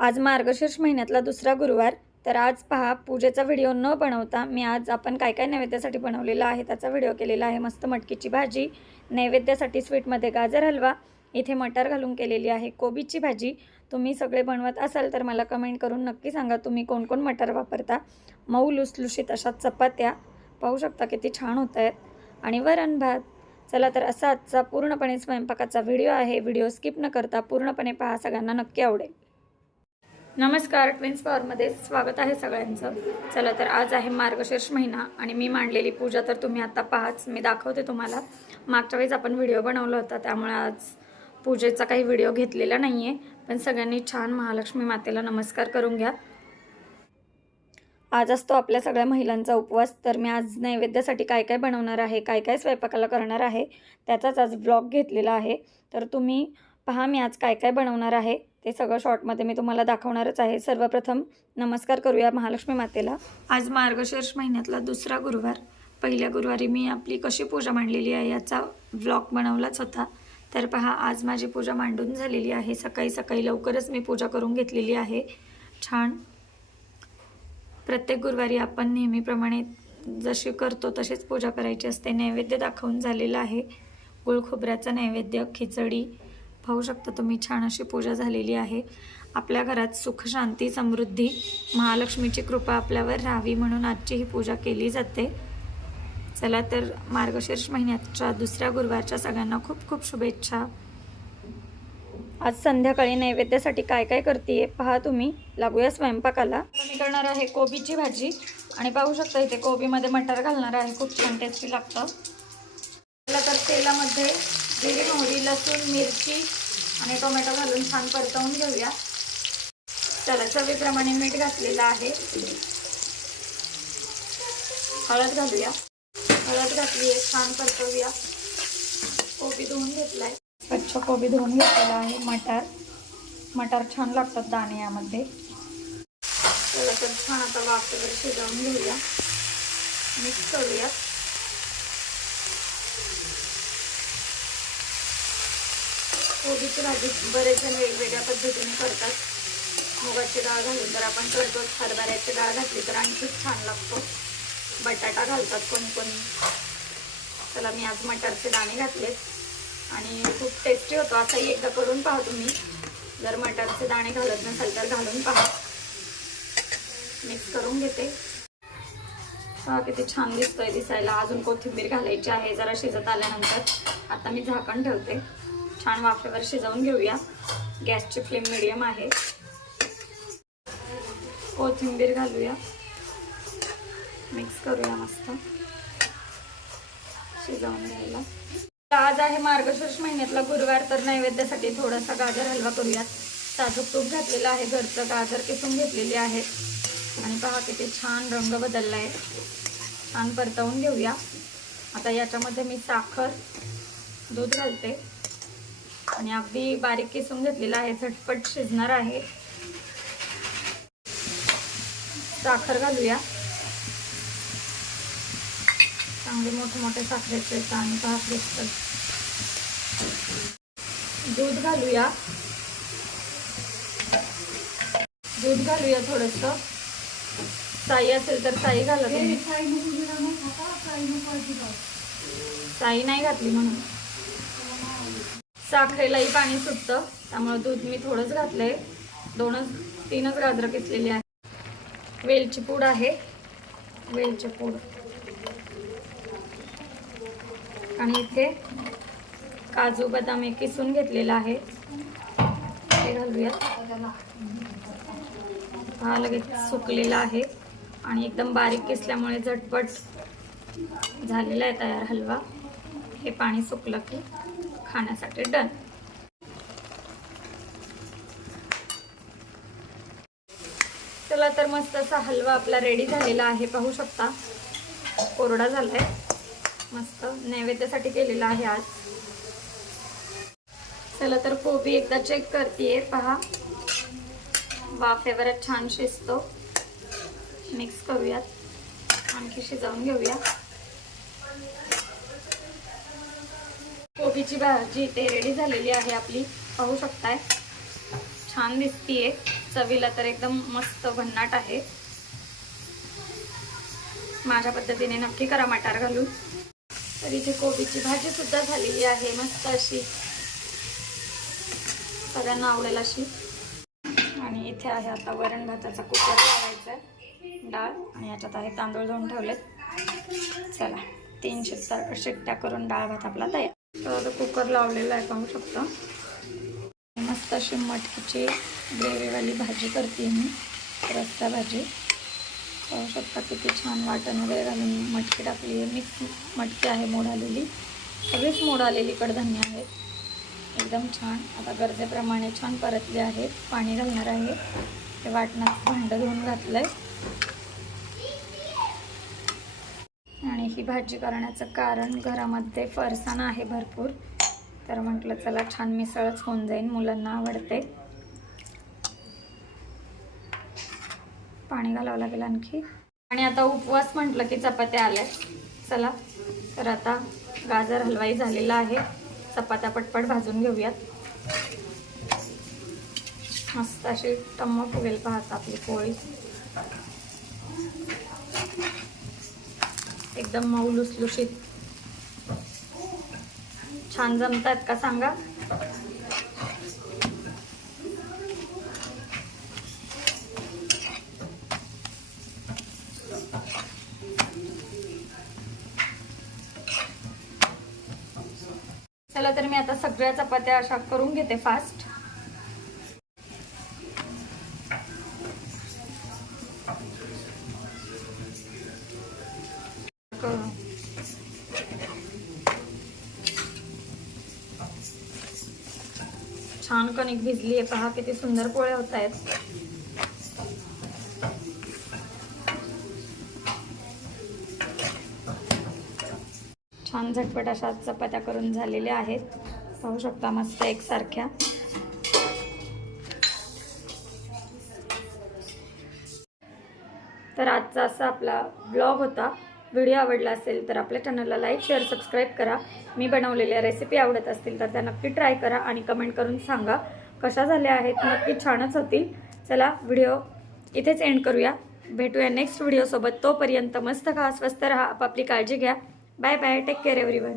आज मार्गशीर्ष महिन्यातला दुसरा गुरुवार. तर आज पहा पूजेचा व्हिडिओ न बनवता मी आज आपण काय काय नैवेद्यासाठी बनवलेला आहे त्याचा व्हिडिओ केलेला आहे. मस्त मटकीची भाजी नैवेद्यासाठी स्वीटमध्ये गाजर हलवा इथे मटर घालून केलेली आहे कोबीची भाजी. तुम्ही सगळे बनवत असाल तर मला कमेंट करून नक्की सांगा तुम्ही कोण कोण मटर वापरता. मऊ लुसलुशीत अशा चपात्या. पाहू शकता किती छान होत आहेत आणि वरण भात. चला तर असा आजचा पूर्णपणे स्वयंपाकाचा व्हिडिओ आहे. व्हिडिओ स्किप न करता पूर्णपणे पहा सगळ्यांना नक्की आवडेल. नमस्कार ट्विन्स पॉवरमध्ये स्वागत आहे सगळ्यांचं. चला तर आज आहे मार्गशीर्ष महिना आणि मी मांडलेली पूजा तर तुम्ही आता पाहाच मी दाखवते तुम्हाला. मागच्या वेळेस आपण व्हिडिओ बनवला होता त्यामुळे आज पूजेचा काही व्हिडिओ घेतलेला नाही आहे पण सगळ्यांनी छान महालक्ष्मी मातेला नमस्कार करून घ्या. आज असतो आपल्या सगळ्या महिलांचा उपवास तर मी आज नैवेद्यासाठी काय काय बनवणार आहे काय काय स्वयंपाकाला करणार आहे त्याचाच आज ब्लॉग घेतलेला आहे. तर तुम्ही पहा मी आज काय काय बनवणार आहे. ते सगळं शॉर्टमध्ये मी तुम्हाला दाखवणारच आहे. सर्वप्रथम नमस्कार करूया महालक्ष्मी मातेला. आज मार्गशीर्ष महिन्यातला दुसरा गुरुवार. पहिल्या गुरुवारी मी आपली कशी पूजा मांडलेली आहे याचा ब्लॉग बनवलाच होता. तर पहा आज माझी पूजा मांडून झालेली आहे. सकाळी सकाळी लवकरच मी पूजा करून घेतलेली आहे. छान. प्रत्येक गुरुवारी आपण नेहमीप्रमाणे जशी करतो तशीच पूजा करायची असते. नैवेद्य दाखवून झालेलं आहे. गुळ खोबऱ्याचा नैवेद्य खिचडी पाहू शकता तुम्ही छान अशी पूजा झालेली आहे. आपल्या घरात सुख शांती समृद्धी महालक्ष्मीची कृपा आपल्यावर राहावी म्हणून आजची ही पूजा केली जाते. चला तर मार्गशीर्ष महिन्याच्या दुसऱ्या गुरुवारच्या सगळ्यांना खूप खूप शुभेच्छा. आज संध्याकाळी नैवेद्यासाठी काय काय करते पहा तुम्ही. लागूया स्वयंपाकाला. मी करणार आहे कोबीची भाजी. आणि पाहू शकता इथे कोबीमध्ये मटार घालणार आहे. खूप छान टेस्टी लागतं. तर तेलामध्ये जिरी मोहरी लसूण मिरची आणि टोमॅटो घालून छान परतवून घेऊया. चला चवीप्रमाणे मीठ घातलेलं आहे. हळद घालूया. हळद घातली आहे छान परतवूया. कोबी धुवून घेतलाय. स्वच्छ कोबी धुवून घेतलेला आहे मटार. मटार छान लागतात दाणे यामध्ये. त्याला तर छान आता वाफेवर शिजवून घेऊया. मिक्स करूया कोबीची भाजी बरेच जण वेगवेगळ्या पद्धतीने करतात. मुगाची डाळ घालून तर आपण करतो हरभऱ्याची डाळ घातली तर आणखीच छान लागतो. बटाटा घालतात कोणी कोणी. चला मी आज मटारचे दाणे घातलेत. आणि खूप टेस्टी होतो. असाही एकदा करून पहा तुम्ही. जर मटारचे दाणे घालत नसाल तर घालून पहा. मिक्स करून घेते. पहा किती छान दिसतोय दिसायला. अजून कोथिंबीर घालायची आहे. जरा शिजत आल्यानंतर. आता मी झाकण ठेवते. छान वाफेवर शिजवून घेऊया. गॅसची फ्लेम मिडियम आहे. कोथिंबीर घालूया. मिक्स करूया मस्त. शिजवून घ्यायला. आज आहे मार्गशीर्ष महिन्यातला गुरुवार तर नैवेद्यासाठी थोडासा गाजर हलवा करूयात. साजूक तूप घातलेलं आहे घरचं गाजर किसून घेतलेली आहे. आणि पहा किती छान रंग बदलला आहे छान परतवून घेऊया. आता याच्यामध्ये मी साखर दूध घालते. आणि अगदी बारीक किसून घेतलेला आहे झटपट शिजणार आहे. साखर घालूया. चांगले मोठे मोठे साखरेचे आणि क्रिस्टल दूध घालूया. दूध घालूया थोडस. साई असेल तर साई घाला तुम्ही साई नाही घातली म्हणून. साखरेलाही पाणी सुटतं. त्यामुळे दूध मी थोडंच घातलं आहे दोनच तीनच गाजरं किसलेली आहे वेलची पूड आहे. वेलची पूड. आणि इथे काजू बदाम हे किसून घेतलेला आहे. ते घालूया हा लगेच सुकलेला आहे. आणि एकदम बारीक किसल्यामुळे झटपट झालेला आहे तयार हलवा. हे पाणी सुकलं की. खाण्यासाठी डन चला तर मस्त असा हलवा आपला रेडी झालेला आहे. पाहू शकता कोरडा झालाय. मस्त नैवेद्यासाठी केलेला आहे आज. चला तर कोबी एकदा चेक करते पहा. वाफेवर छान शिजतो. मिक्स करूयात. आणखी शिजवून घेऊया. कोबीची भाजी ते रेडी झालेली आहे आपली. पाहू शकताय. छान दिसतीये. चवीला तर एकदम मस्त भन्नाट आहे. माझ्या पद्धतीने नक्की करा मटार घालून. तर इथे कोबीची भाजी सुद्धा झालेली आहे मस्त अशी. सगळ्यांना आवडेल अशी. आणि इथे आहे आता वरण भाताचा कुकर लावायचा. आहे डाळ आणि याच्यात आहे तांदूळ धुवून ठेवलेत. चला तीन शिट्ट्या शिट्ट्या करून डाळ भात आपला तयार. तर आता कुकर लावलेला आहे पाहू शकता. मस्त अशी मटकीची ग्रेव्हीवाली भाजी करते मी रस्ता भाजी. पाहू शकता किती छान वाटण वगैरे घालून मटकी टाकली आहे. मिक्स मटकी आहे मोड आलेली. सगळीच मोड आलेली कडधान्य आहेत. एकदम छान. आता गरजेप्रमाणे छान परतले आहेत. पाणी घालणार आहे. ते वाटणात भांडं धुवून घातलं आहे आणि ही भाजी करण्याचं कारण घरामध्ये फरसाण आहे भरपूर. तर म्हटलं चला छान मिसळच होऊन जाईल मुलांना आवडते. पाणी घालावं लागेल आणखी. आणि आता उपवास म्हटलं की चपात्या आल्या. चला तर आता गाजर हलवाई झालेला आहे. चपात्या पटपट भाजून घेऊयात. मस्त अशी टम्म फुगेल पाहता आपली पोळी. एकदम मऊ लुसलुशीत छान जमतात का सांगा? चला तर मी आता सगळ्या चपात्या अशा करून घेते फास्ट छान कणिक भिजली आहे. पहा किती सुंदर पोळ्या होत आहेत. छान झटपट अशा चपात्या करून झालेल्या आहेत. पाहू शकता मस्त एकसारख्या. तर आजचा असा आपला ब्लॉग होता. व्हिडिओ आवडला असेल तर आपल्या चॅनलला लाईक शेअर सबस्क्राईब करा. मी बनवलेल्या रेसिपी आवडत असतील तर त्या नक्की ट्राय करा आणि कमेंट करून सांगा कशा झाल्या आहेत नक्की छानच होतील. चला व्हिडिओ इथेच एंड करूया. भेटूया नेक्स्ट व्हिडिओसोबत तोपर्यंत मस्त खा स्वस्त राहा आपापली काळजी घ्या. Bye bye take care everyone